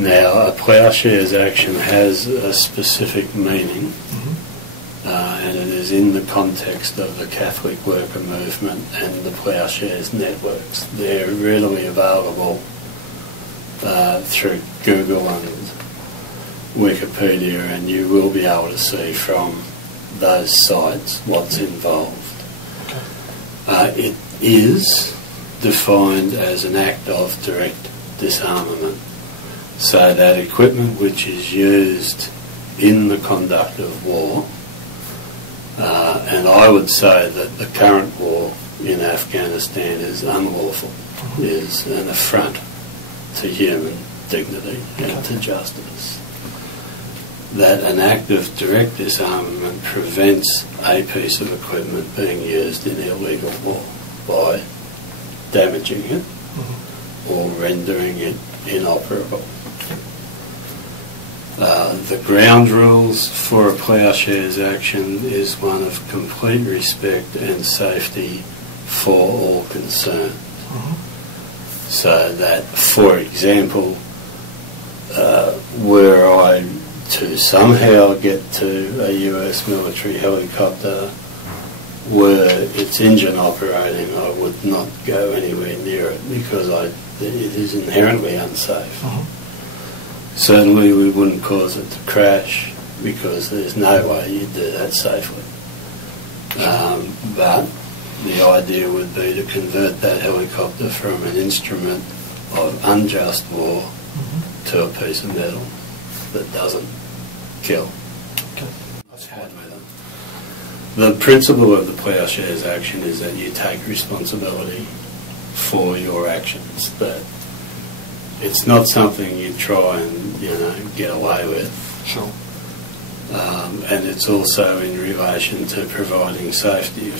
Now, a ploughshares action has a specific meaning, and it is in the context of the Catholic worker movement and the ploughshares networks. They're readily available through Google and Wikipedia, and you will be able to see from those sites what's involved. It is defined as an act of direct disarmament, so that equipment which is used in the conduct of war, and I would say that the current war in Afghanistan is unlawful, is an affront to human dignity and to justice. That an act of direct disarmament prevents a piece of equipment being used in illegal war by damaging it or rendering it inoperable. The ground rules for a ploughshares action is one of complete respect and safety for all concerned. So that, for example, were I to somehow get to a US military helicopter were its engine operating, I would not go anywhere near it because it is inherently unsafe. Certainly we wouldn't cause it to crash because there's no way you'd do that safely. But the idea would be to convert that helicopter from an instrument of unjust war to a piece of metal that doesn't kill. The principle of the ploughshares action is that you take responsibility for your actions. That it's not something you try and get away with. Sure. And it's also in relation to providing safety.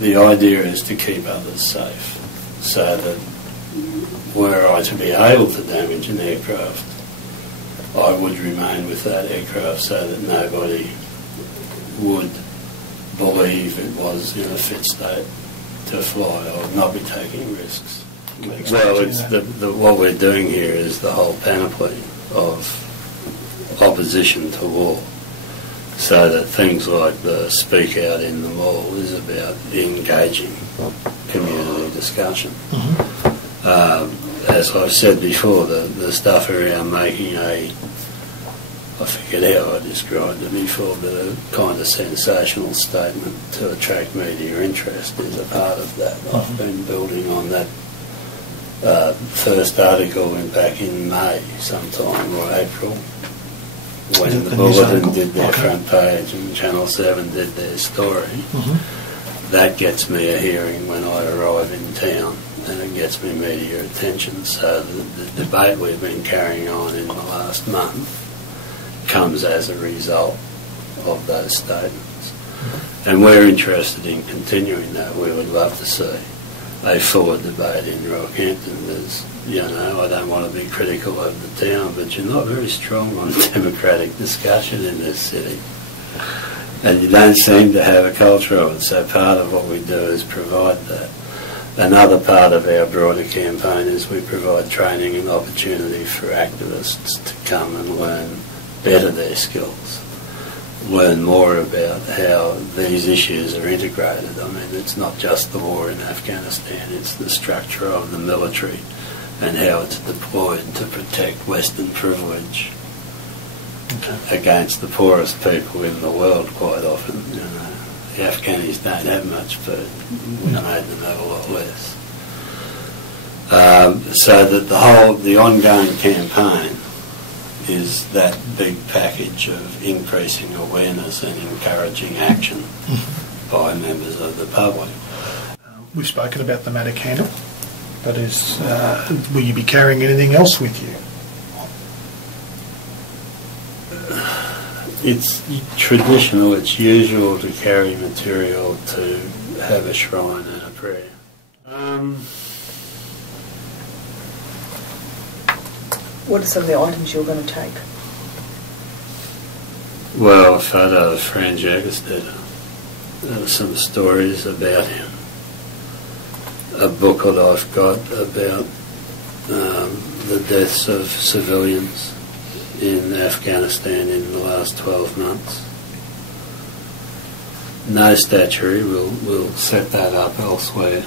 The idea is to keep others safe, so that were I to be able to damage an aircraft, I would remain with that aircraft so that nobody would believe it was in a fit state to fly. I would not be taking risks. Well, it's what we're doing here is the whole panoply of opposition to war. So that things like the Speak Out in the Mall is about engaging community discussion. As I've said before, the stuff around making I forget how I described it before, but a kind of sensational statement to attract media interest is a part of that. I've been building on that first article back in May sometime, or April, when the Bulletin did their front page and Channel 7 did their story. That gets me a hearing when I arrive in town, and it gets me media attention. So the debate we've been carrying on in the last month comes as a result of those statements. And we're interested in continuing that. We would love to see a fuller debate in Rockhampton. There's, I don't want to be critical of the town, but you're not very strong on democratic discussion in this city. And you don't seem to have a culture of it, so part of what we do is provide that. Another part of our broader campaign is we provide training and opportunity for activists to come and learn better their skills, learn more about how these issues are integrated. I mean, it's not just the war in Afghanistan, it's the structure of the military and how it's deployed to protect Western privilege against the poorest people in the world quite often. The Afghanis don't have much food. We made them have a lot less. So that the ongoing campaign is that big package of increasing awareness and encouraging action by members of the public. We've spoken about the Matter candle. That is, will you be carrying anything else with you? It's traditional, it's usual to carry material to have a shrine and a prayer. What are some of the items you're going to take? Well, a photo of Fran Jaggerstetter. There are some stories about him. A booklet I've got about the deaths of civilians in Afghanistan in the last 12 months. No statuary will set that up elsewhere.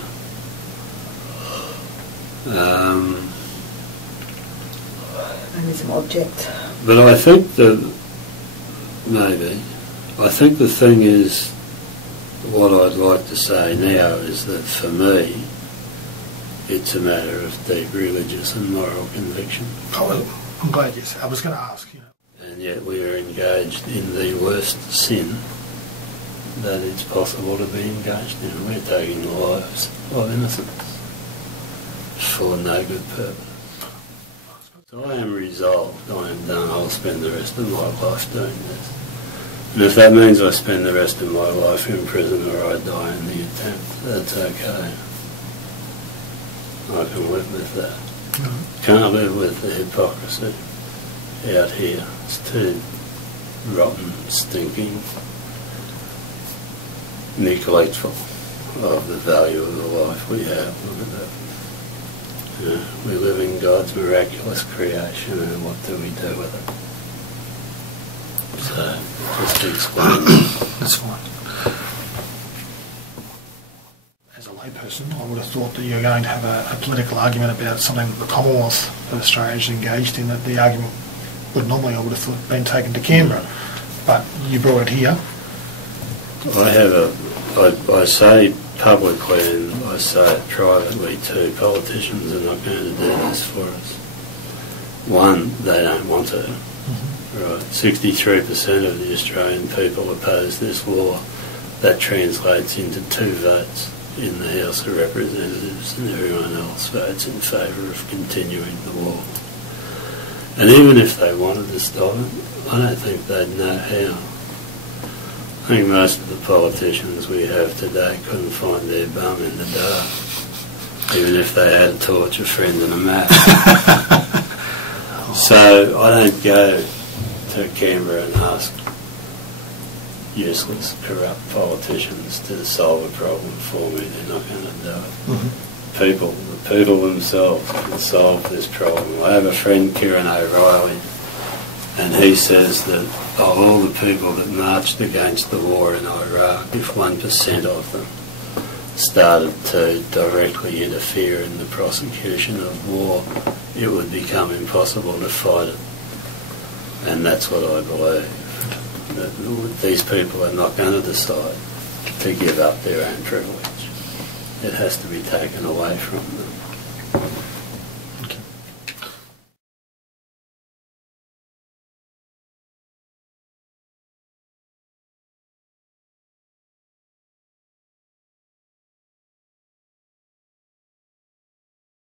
Maybe some object. But I think the thing is, what I'd like to say now is that for me, it's a matter of deep religious and moral conviction. Oh, well, I'm glad you said. I was going to ask, And yet we are engaged in the worst sin that it's possible to be engaged in. We're taking the lives of innocents for no good purpose. So I am resolved, I am done, I'll spend the rest of my life doing this. And if that means I spend the rest of my life in prison or I die in the attempt, that's okay. I can live with that. Can't live with the hypocrisy out here. It's too rotten, stinking, neglectful of the value of the life we have. Look at that. We live in God's miraculous creation, and what do we do with it? So, just to explain. That's fine. As a layperson, I would have thought that you're going to have a political argument about something that the Commonwealth of Australia is engaged in, that the argument would normally, I would have thought, been taken to Canberra. But you brought it here. I say publicly and I say it privately too, politicians are not going to do this for us. One, they don't want to. Right, 63% of the Australian people oppose this war. That translates into 2 votes in the House of Representatives, and everyone else votes in favour of continuing the war. And even if they wanted to stop it, I don't think they'd know how. I think most of the politicians we have today couldn't find their bum in the dark, even if they had a torch, a friend and a map. So I don't go to Canberra and ask useless, corrupt politicians to solve a problem for me. They're not going to do it. The people themselves can solve this problem. I have a friend, Kieran O'Reilly, and he says that of all the people that marched against the war in Iraq, if 1% of them started to directly interfere in the prosecution of war, it would become impossible to fight it. And that's what I believe. That these people are not going to decide to give up their own privilege. It has to be taken away from them.